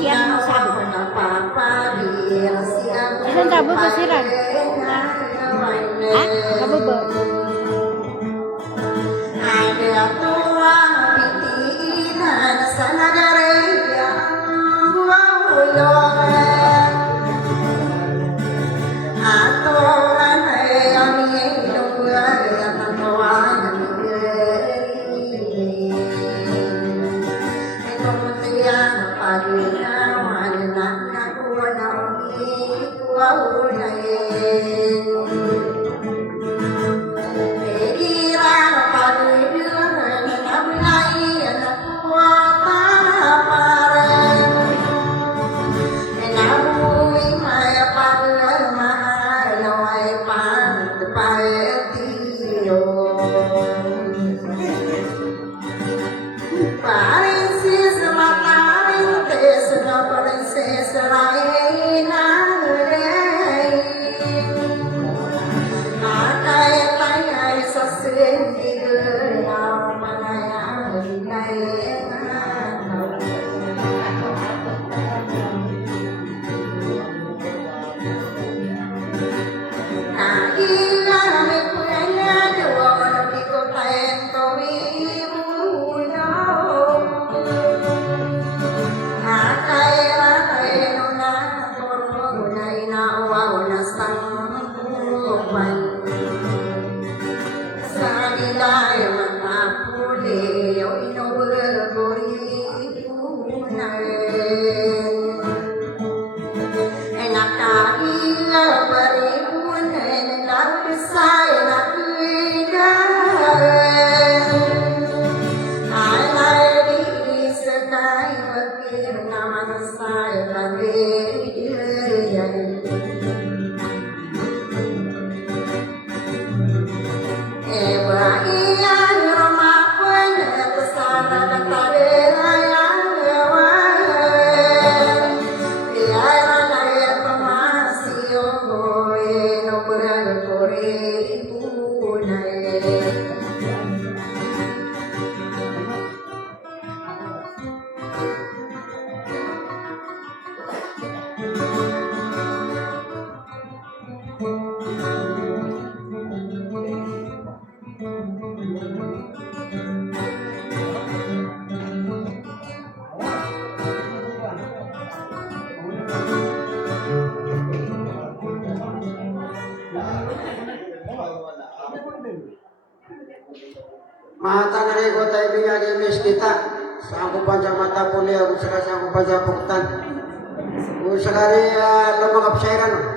siang mau sabuk. Isan sabuk ke siran. Ah, kamu ber. Ada tua pitinan sanagare yang aturan yang hidup yang tuan itu tiang pagina mana aku nauni kuaulai Mata nari ko tayo biyagi mis kita sa ako panjang mata puli ako sa kasi ako panjang puktan. Kung sakari lumang kapsairan